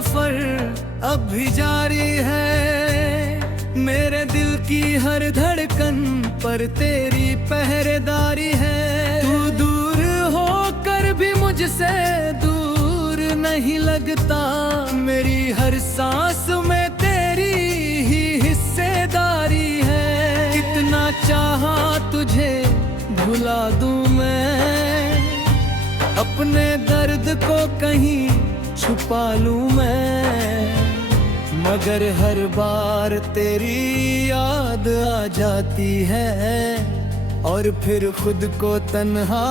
सफर अब भी जारी है। मेरे दिल की हर धड़कन पर तेरी पहरेदारी है। तू दूर होकर भी मुझसे दूर नहीं लगता। मेरी हर सांस में तेरी ही हिस्सेदारी है। कितना चाहा तुझे भुला दूं मैं, अपने दर्द को कहीं छुपा लूं मैं, मगर हर बार तेरी याद आ जाती है और फिर खुद को तन्हा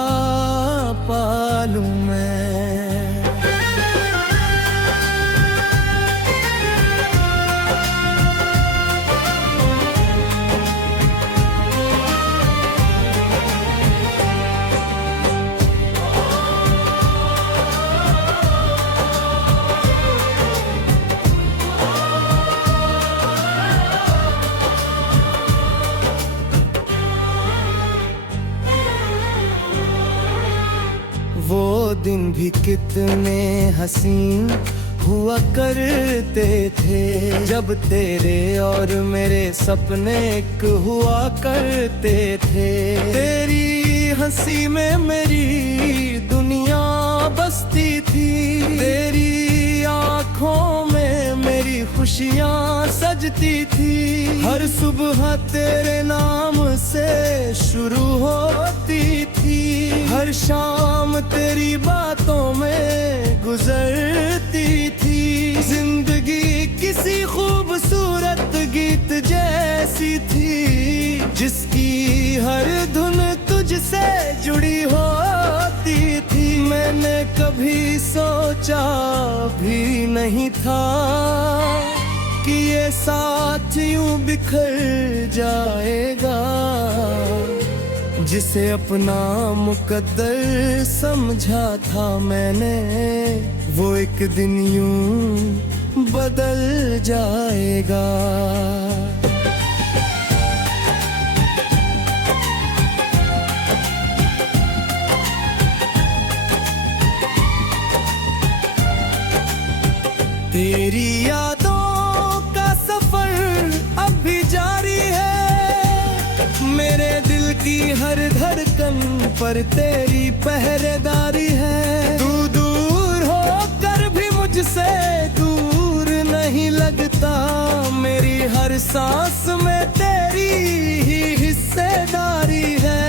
पा लूं मैं। वो दिन भी कितने हसीन हुआ करते थे, जब तेरे और मेरे सपने एक हुआ करते थे। तेरी हंसी में मेरी दुनिया बसती थी, तेरी आँखों में मेरी खुशियाँ सजती थी। हर सुबह तेरे नाम से शुरू होती थी, हर शाम तेरी बातों में गुजरती थी। जिंदगी किसी खूबसूरत गीत जैसी थी, जिसकी हर धुन तुझसे जुड़ी होती थी। मैंने कभी सोचा भी नहीं था कि ये साथ यूं बिखर जाएगा। जिसे अपना मुकद्दर समझा था मैंने, वो एक दिन यूं बदल जाएगा। तेरी यादों का सफर अब भी जारी है। मेरे दिल की हर धड़कन पर तेरी पहरेदारी है। तू दूर होकर भी मुझसे दूर नहीं लगता। मेरी हर सांस में तेरी ही हिस्सेदारी है।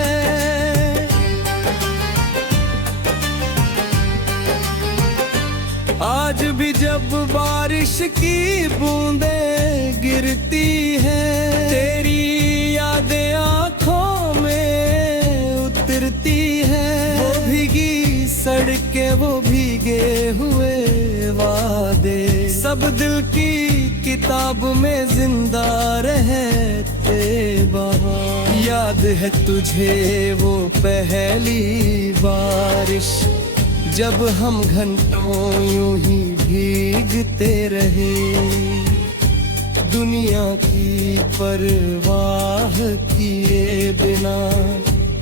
आज भी जब बारिश की बूंदें गिरती हैं, तेरी यादें आँखों में उतरती हैं। वो भीगी सड़कें, वो भीगे हुए वादे, सब दिल की किताब में जिंदा रहते बहार। याद है तुझे वो पहली बारिश, जब हम घंटों यूं ही भीगते रहे। दुनिया की परवाह किए बिना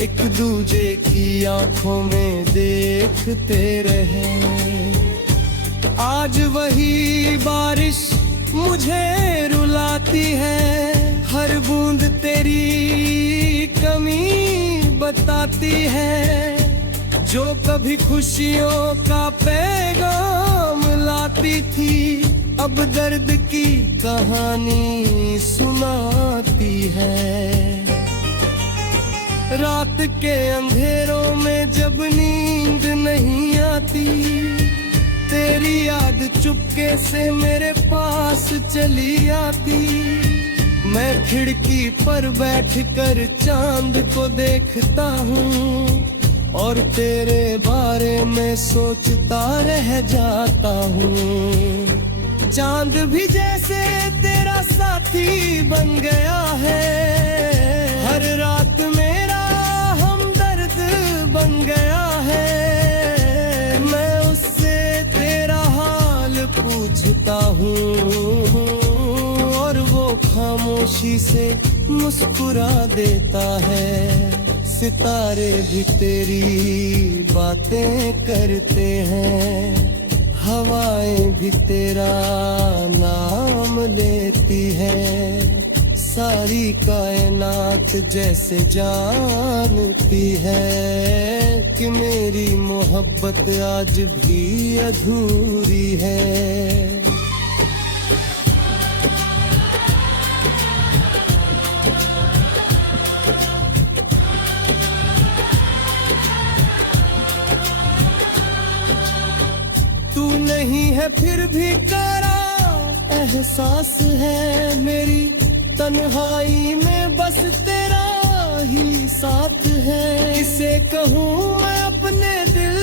एक दूजे की आंखों में देखते रहे। आज वही बारिश मुझे रुलाती है, हर बूंद तेरी कमी बताती है। जो कभी खुशियों का पैगाम लाती थी, अब दर्द की कहानी सुनाती है। रात के अंधेरों में जब नींद नहीं आती, तेरी याद चुपके से मेरे पास चली आती। मैं खिड़की पर बैठकर चांद को देखता हूँ और तेरे बारे में सोचता रह जाता हूँ। चांद भी जैसे तेरा साथी बन गया है, हर रात मेरा हमदर्द बन गया है। मैं उससे तेरा हाल पूछता हूँ और वो खामोशी से मुस्कुरा देता है। सितारे भी तेरी बातें करते हैं, हवाएं भी तेरा नाम लेती है, सारी कायनात जैसे जानती है कि मेरी मोहब्बत आज भी अधूरी है। तू नहीं है फिर भी तेरा एहसास है, मेरी तन्हाई में बस तेरा ही साथ है। किसे कहूँ मैं अपने दिल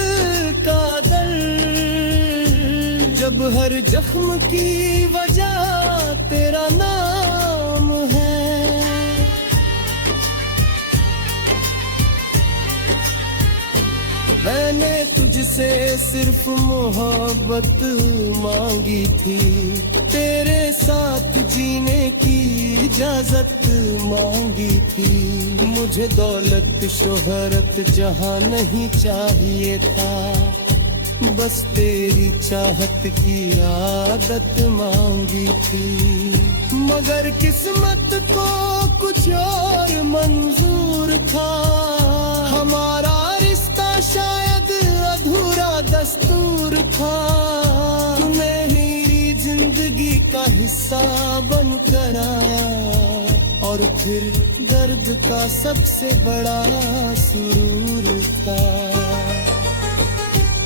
का दर्द, जब हर जख्म की वजह तेरा नाम है। मैंने तुझसे सिर्फ मोहब्बत मांगी थी, तेरे साथ जीने की इजाजत मांगी थी। मुझे दौलत शोहरत जहां नहीं चाहिए था, बस तेरी चाहत की आदत मांगी थी। मगर किस्मत को कुछ और मंजूर था, हमारा रिश्ता शायद अधूरा दस्तूर था। तूने मेरी जिंदगी का हिस्सा बनकर आया, और फिर दर्द का सबसे बड़ा सुरूर था।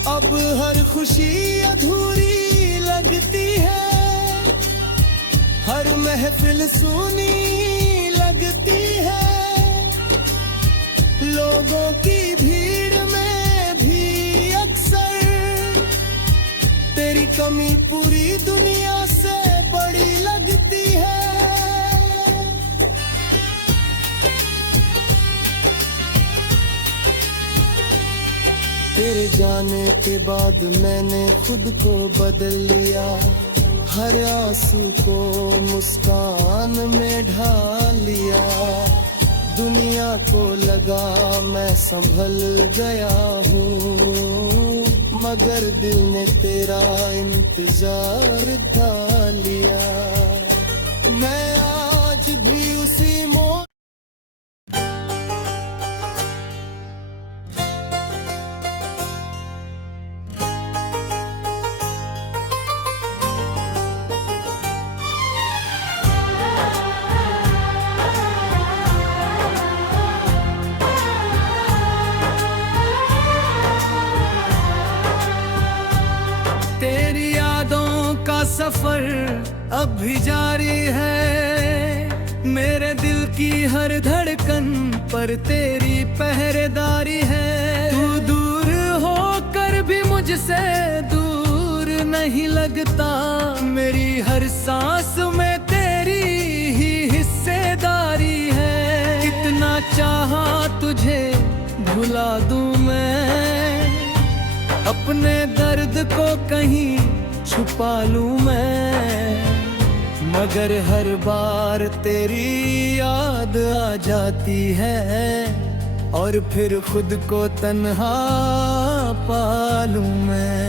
अब हर खुशी अधूरी लगती है, हर महफिल सुनी लगती है। लोगों की भीड़ में भी अक्सर तेरी कमी पूरी दुनिया से बड़ी लगती है। तेरे जाने के बाद मैंने खुद को बदल लिया, हर आंसू को मुस्कान में ढाल लिया। दुनिया को लगा मैं संभल गया हूँ, मगर दिल ने तेरा इंतजार था लिया। मैं आज भी उसी मोड़ सफर अब भी जारी है, मेरे दिल की हर धड़कन पर तेरी पहरेदारी है। तू दूर होकर भी मुझसे दूर नहीं लगता, मेरी हर सांस में तेरी ही हिस्सेदारी है। कितना चाहा तुझे भुला दूं मैं, अपने दर्द को कहीं छुपा लूं मैं, मगर हर बार तेरी याद आ जाती है, और फिर खुद को तन्हा पा लूं मैं।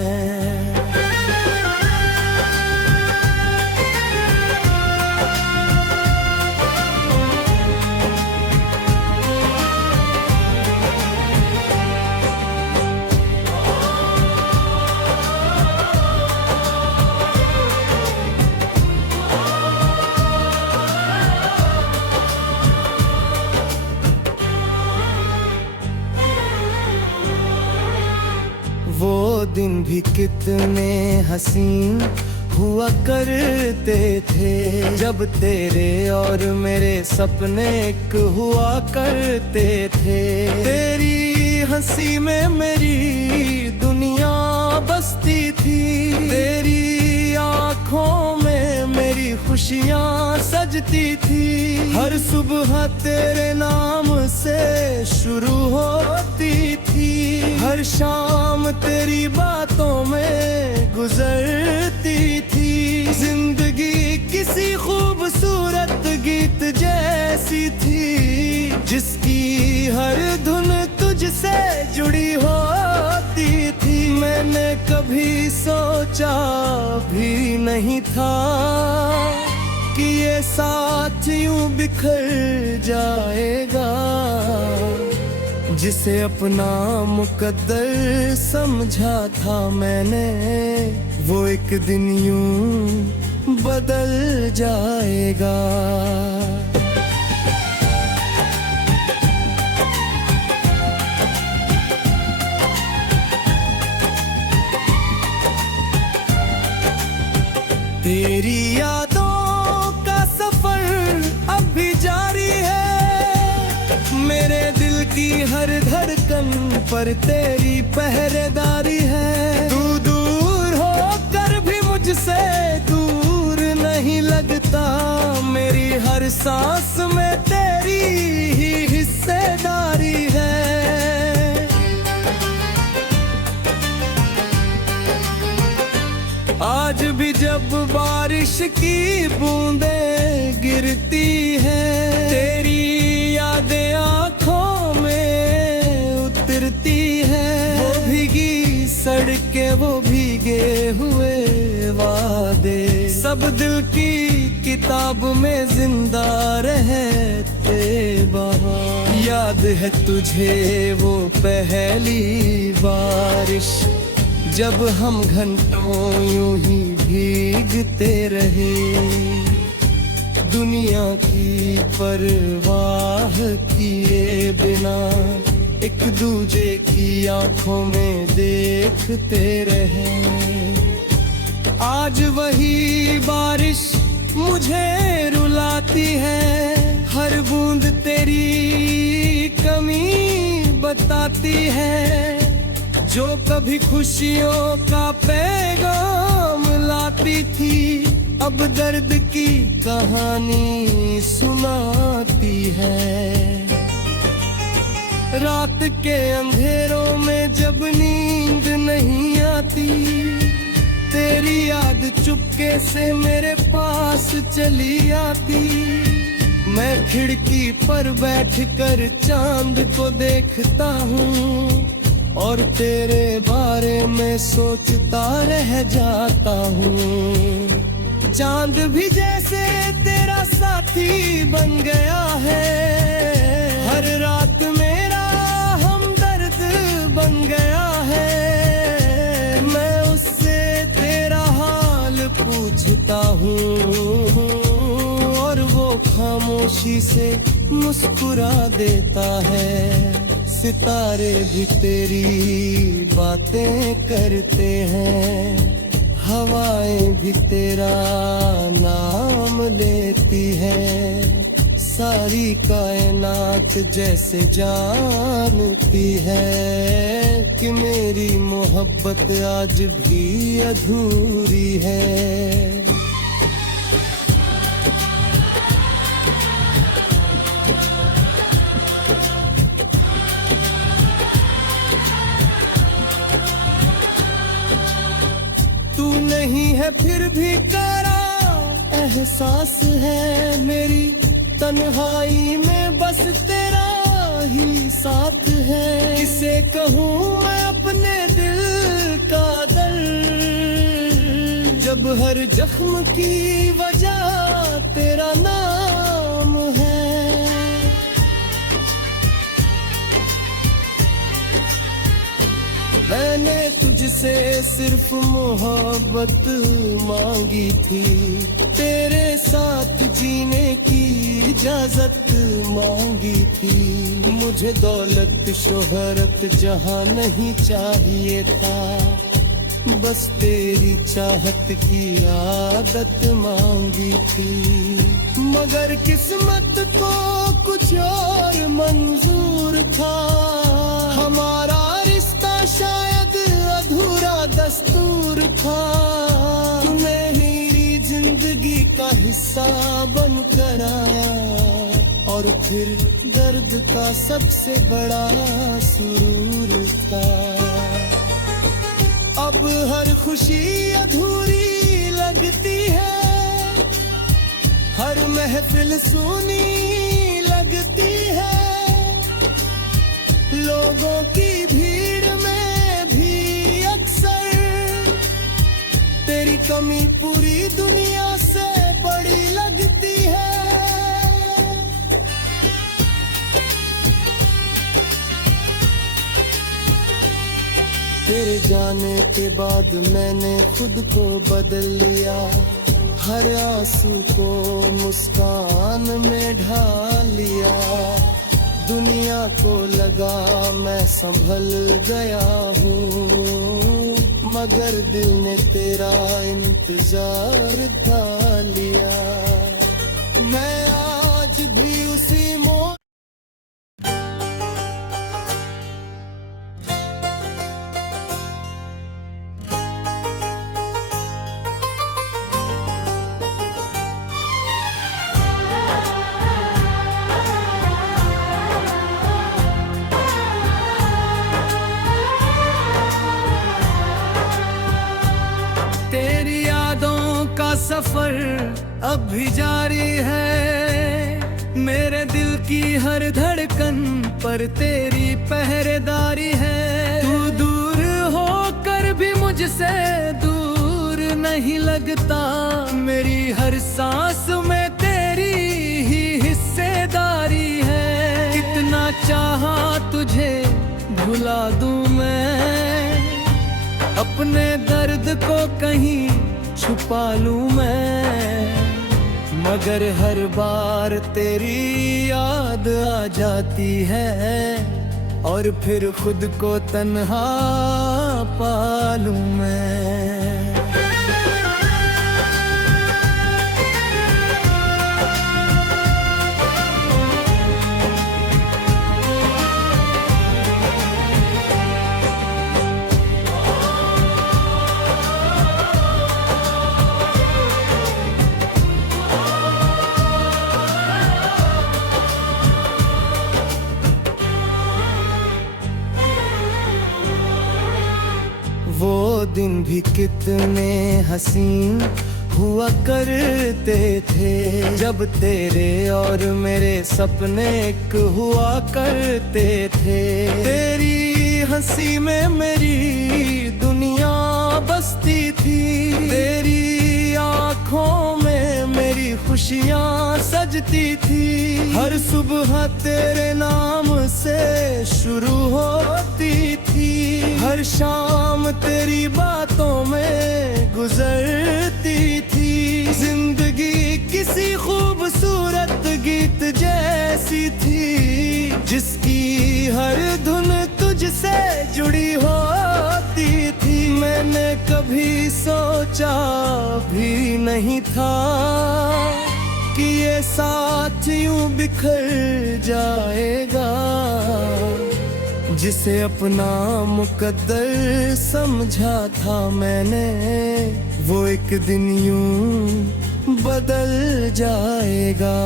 वो दिन भी कितने हसीन हुआ करते थे, जब तेरे और मेरे सपने एक हुआ करते थे। तेरी हंसी में मेरी दुनिया बसती थी, तेरी आँखों में मेरी खुशियाँ सजती थी। हर सुबह तेरे नाम से शुरू होती थी, हर शाम तेरी बातों में गुजरती थी। जिंदगी किसी खूबसूरत गीत जैसी थी, जिसकी हर धुन तुझसे जुड़ी होती थी। मैं मैंने कभी सोचा भी नहीं था कि ये साथ यूं बिखर जाएगा। जिसे अपना मुकद्दर समझा था मैंने, वो एक दिन यूं बदल जाएगा। तेरी यादों का सफर अब भी जारी है। मेरे दिल की हर धड़कन पर तेरी पहरेदारी है। तू दूर होकर भी मुझसे दूर नहीं लगता। मेरी हर सांस में तेरी ही हिस्सेदारी है। आज भी जब बारिश की बूंदें गिरती हैं, तेरी यादें आँखों में उतरती हैं। वो भीगी सड़कें, वो भीगे हुए वादे, सब दिल की किताब में जिंदा रहते वहाँ। याद है तुझे वो पहली बारिश, जब हम घंटों यूं ही भीगते रहे। दुनिया की परवाह किए बिना एक दूजे की आंखों में देखते रहे। आज वही बारिश मुझे रुलाती है। हर बूंद तेरी कमी बताती है। जो कभी खुशियों का पैगाम लाती थी, अब दर्द की कहानी सुनाती है। रात के अंधेरों में जब नींद नहीं आती, तेरी याद चुपके से मेरे पास चली आती। मैं खिड़की पर बैठकर चांद को देखता हूँ और तेरे बारे में सोचता रह जाता हूँ। चांद भी जैसे तेरा साथी बन गया है। हर रात मेरा हमदर्द बन गया है। मैं उससे तेरा हाल पूछता हूँ और वो खामोशी से मुस्कुरा देता है। सितारे भी तेरी बातें करते हैं। हवाएं भी तेरा नाम लेती है। सारी कायनात जैसे जानती है कि मेरी मोहब्बत आज भी अधूरी है। तू नहीं है फिर भी करा एहसास है। मेरी तन्हाई में बस तेरा ही साथ है। किसे कहूँ मैं अपने दिल का दर्द, जब हर जख्म की वजह तेरा नाम है। मैंने तुझसे सिर्फ मोहब्बत मांगी थी। तेरे साथ जीने की इजाजत मांगी थी। मुझे दौलत शोहरत जहां नहीं चाहिए था। बस तेरी चाहत की आदत मांगी थी। मगर किस्मत को कुछ और मंजूर था। हमारा रिश्ता शायद अधूरा दस्तूर था। तूने मेरी जिंदगी का हिस्सा बनकर आया और फिर दर्द का सबसे बड़ा सुरूर था। अब हर खुशी अधूरी लगती है। हर महफिल सुनी लगती है। लोगों की भीड़ में भी अक्सर तेरे जाने के बाद मैंने खुद को बदल लिया, हर आंसू को मुस्कान में ढाल लिया। दुनिया को लगा मैं संभल गया हूँ, मगर दिल ने तेरा इंतजार था लिया। मैं आज भी उसी मोड़ सफर अब भी जारी है, मेरे दिल की हर धड़कन पर तेरी पहरेदारी है। तू दूर होकर भी मुझसे दूर नहीं लगता, मेरी हर सांस में तेरी ही हिस्सेदारी है। कितना चाहा तुझे भुला दूं मैं, अपने दर्द को कहीं छुपा लूं मैं, मगर हर बार तेरी याद आ जाती है और फिर खुद को तन्हा पा लूं मैं। वो दिन भी कितने हसीन हुआ करते थे, जब तेरे और मेरे सपने एक हुआ करते थे। तेरी हंसी में मेरी दुनिया बसती थी, तेरी आँखों में मेरी खुशियाँ सजती थी। हर सुबह तेरे नाम से शुरू होती थी, हर शाम तेरी बातों में गुजरती थी। जिंदगी किसी खूबसूरत गीत जैसी थी, जिसकी हर धुन तुझसे जुड़ी होती थी। मैंने कभी सोचा भी नहीं था कि ये साथ यूं बिखर जाएगा, जिसे अपना मुकद्दर समझा था मैंने, वो एक दिन यूं बदल जाएगा।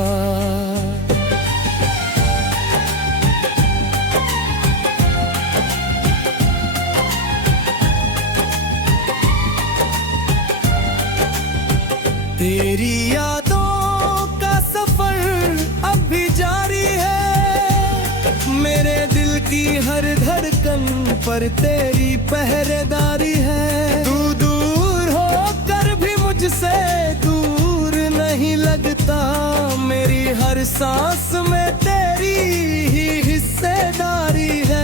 तेरी यादों का सफर अब भी जारी है, मेरे दिल की हर धड़कन पर तेरी पहरेदारी है। तू दूर होकर भी मुझसे दूर नहीं लगता, मेरी हर सांस में तेरी ही हिस्सेदारी है।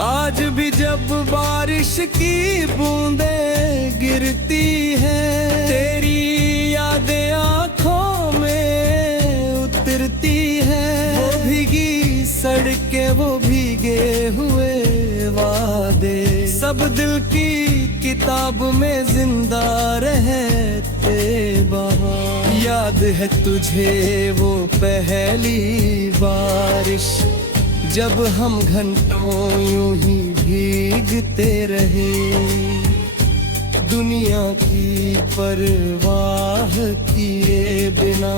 आज भी जब बारिश की बूंदें गिरती हैं, तेरी यादें आँखों में उतरती हैं। वो भीगी सड़कें, वो भीगे हुए वादे, सब दिल की किताब में जिंदा रहते वहाँ। याद है तुझे वो पहली बारिश, जब हम घंटों यूं ही भीगते रहे, दुनिया की परवाह किए बिना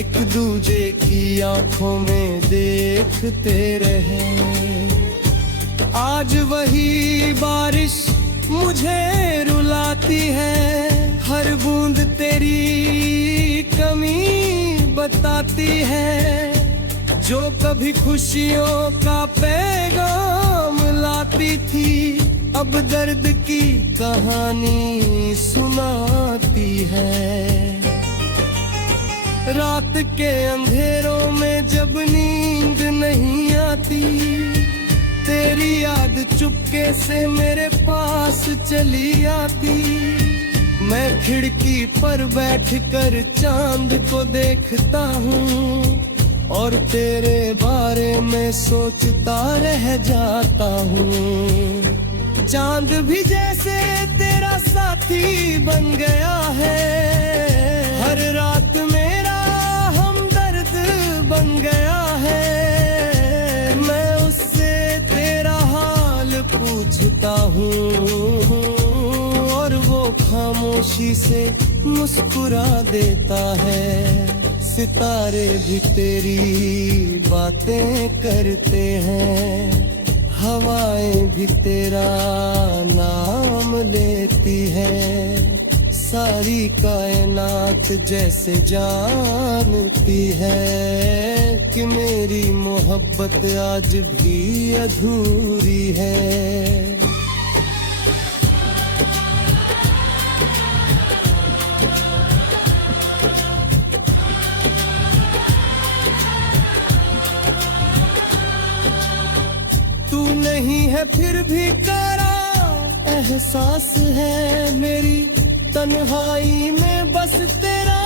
एक दूजे की आंखों में देखते रहे। आज वही बारिश मुझे रुलाती है, हर बूंद तेरी कमी बताती है। जो कभी खुशियों का पैगाम लाती थी, अब दर्द की कहानी सुनाती है। रात रात के अंधेरों में जब नींद नहीं आती, तेरी याद चुपके से मेरे पास चली आती। मैं खिड़की पर बैठकर चांद को देखता हूँ और तेरे बारे में सोचता रह जाता हूँ। चांद भी जैसे तेरा साथी बन गया है, हर रात मेरा हमदर्द बन गया है। मैं उससे तेरा हाल पूछता हूँ और वो खामोशी से मुस्कुरा देता है। सितारे भी तेरी बातें करते हैं, हवाएं भी तेरा नाम लेती है। सारी कायनात जैसे जानती है कि मेरी मोहब्बत आज भी अधूरी है। तू नहीं है फिर भी करा एहसास है, मेरी तन्हाई में बस तेरा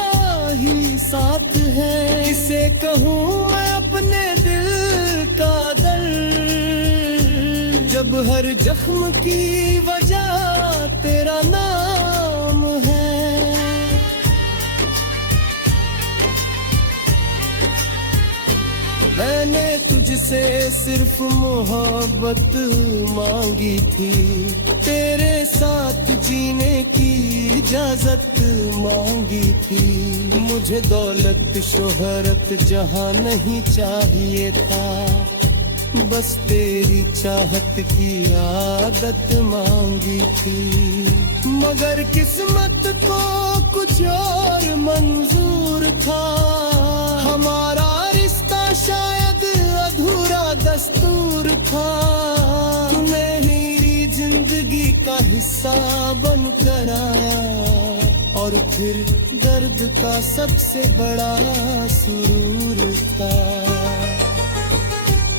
ही साथ है। किसे कहूँ मैं अपने दिल का दर्द, जब हर जख्म की वजह तेरा नाम है। मैंने तुझसे सिर्फ मोहब्बत मांगी थी, तेरे साथ जीने की इजाजत मांगी थी। मुझे दौलत शोहरत जहां नहीं चाहिए था, बस तेरी चाहत की आदत मांगी थी। मगर किस्मत को कुछ और मंजूर था, हमारा रिश्ता शायद अधूरा दस्तूर था। तूने मेरी जिंदगी का हिस्सा बन कर आया और फिर दर्द का सबसे बड़ा सुरूर था।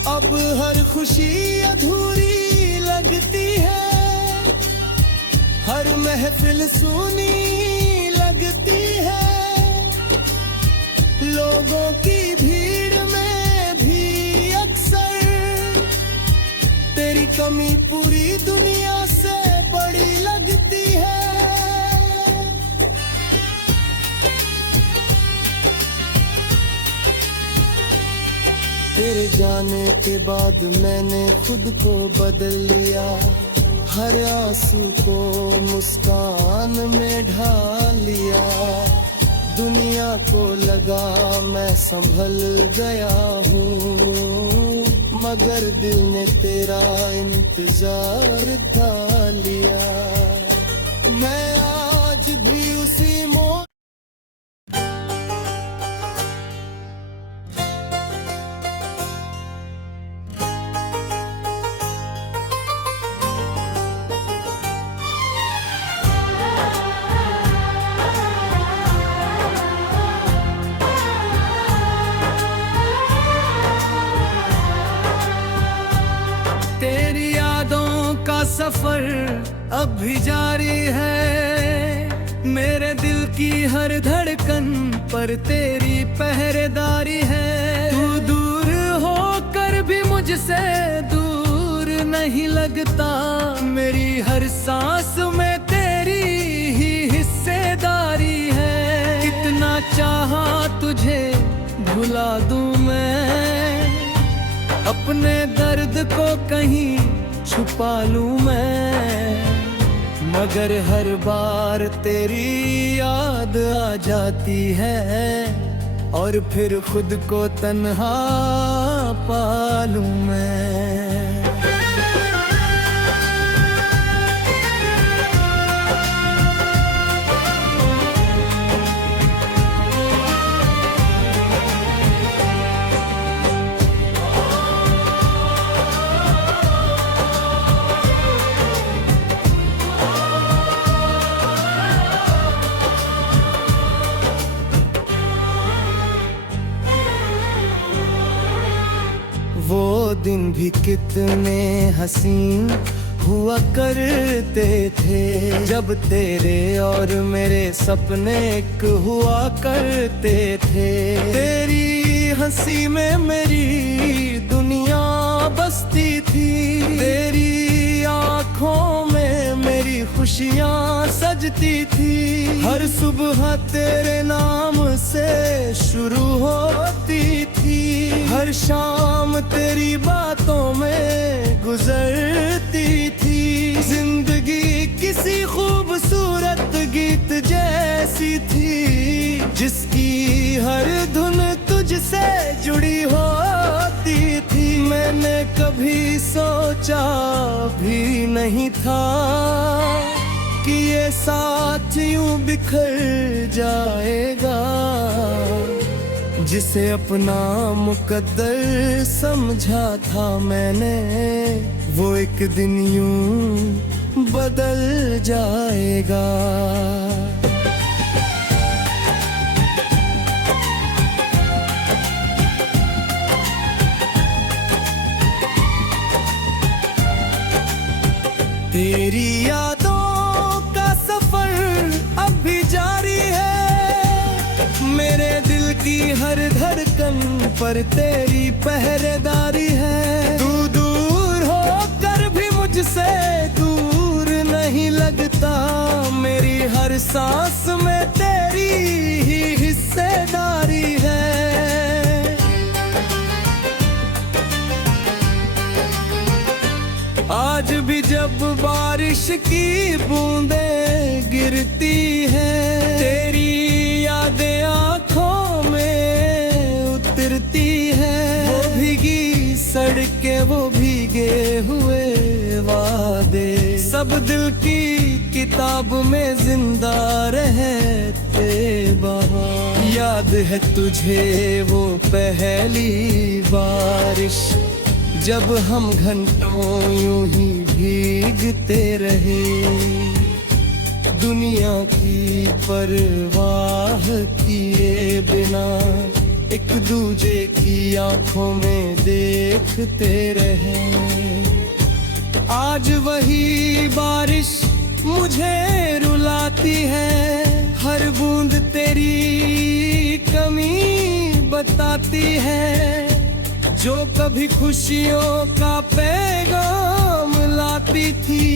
अब हर खुशी अधूरी लगती है, हर महफिल सुनी लगती है। लोगों की भीड़ में भी अक्सर तेरी कमी पूरी दुनिया से बड़ी लगती है। तेरे जाने के बाद मैंने खुद को बदल लिया, हर आंसू को मुस्कान में ढाल लिया। दुनिया को लगा मैं संभल गया हूँ, मगर दिल ने तेरा इंतजार था लिया। मैं आज भी उसी मोड़ सफर अब भी जारी है, मेरे दिल की हर धड़कन पर तेरी पहरेदारी है। तू दूर होकर भी मुझसे दूर नहीं लगता, मेरी हर सांस में तेरी ही हिस्सेदारी है। कितना चाहा तुझे भुला दूं मैं, अपने दर्द को कहीं छुपा लूं मैं, मगर हर बार तेरी याद आ जाती है और फिर खुद को तन्हा पा लूं मैं। दिन भी कितने हसीन हुआ करते थे, जब तेरे और मेरे सपने एक हुआ करते थे। तेरी हंसी में मेरी दुनिया बसती थी, तेरी आँखों में मेरी खुशियाँ सजती थी। हर सुबह तेरे नाम से शुरू होती थी, हर शाम तेरी बातों में गुजरती थी। जिंदगी किसी खूबसूरत गीत जैसी थी, जिसकी हर धुन तुझसे जुड़ी होती थी। मैंने कभी सोचा भी नहीं था कि ये साथ यूं बिखर जाएगा, जिसे अपना मुकद्दर समझा था मैंने, वो एक दिन यूं बदल जाएगा। तेरी यादों का सफर अब भी जारी है, मेरे दिल की हर धड़कन पर तेरी पहरेदारी है। तू दूर होकर भी मुझसे दूर नहीं लगता, मेरी हर सांस में तेरी ही हिस्सेदारी है। आज भी जब बारिश की बूंदें गिरती हैं, तेरी यादें आँखों में उतरती हैं। वो भीगी सड़कें, वो भीगे हुए वादे, सब दिल की किताब में जिंदा रहते वहाँ। याद है तुझे वो पहली बारिश, जब हम घंटों यूं ही भीगते रहे, दुनिया की परवाह किए बिना एक दूजे की आंखों में देखते रहे। आज वही बारिश मुझे रुलाती है, हर बूंद तेरी कमी बताती है, जो कभी खुशियों का पैगाम लाती थी,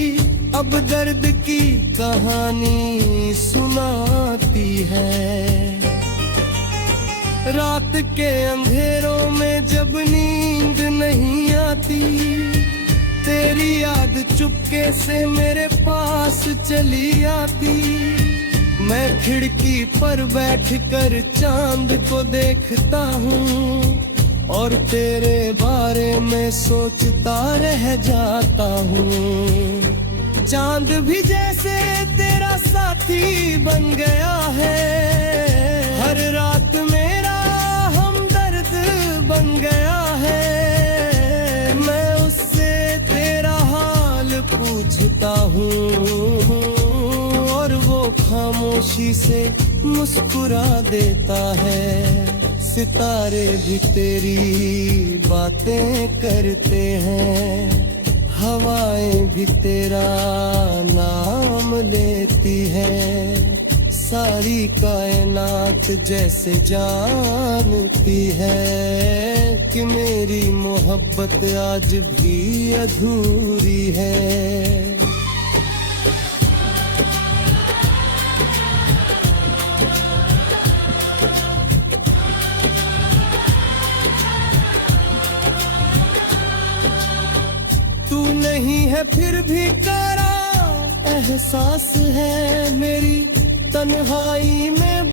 अब दर्द की कहानी सुनाती है। रात के अंधेरों में जब नींद नहीं आती, तेरी याद चुपके से मेरे पास चली आती। मैं खिड़की पर बैठकर चांद को देखता हूँ, और तेरे बारे में सोचता रह जाता हूँ। चांद भी जैसे तेरा साथी बन गया है, हर रात मेरा हमदर्द बन गया है। मैं उससे तेरा हाल पूछता हूँ, और वो खामोशी से मुस्कुरा देता है। सितारे भी तेरी बातें करते हैं, हवाएं भी तेरा नाम लेती है। सारी कायनात जैसे जानती है कि मेरी मोहब्बत आज भी अधूरी है। तू नहीं है फिर भी तेरा एहसास है, मेरी तन्हाई में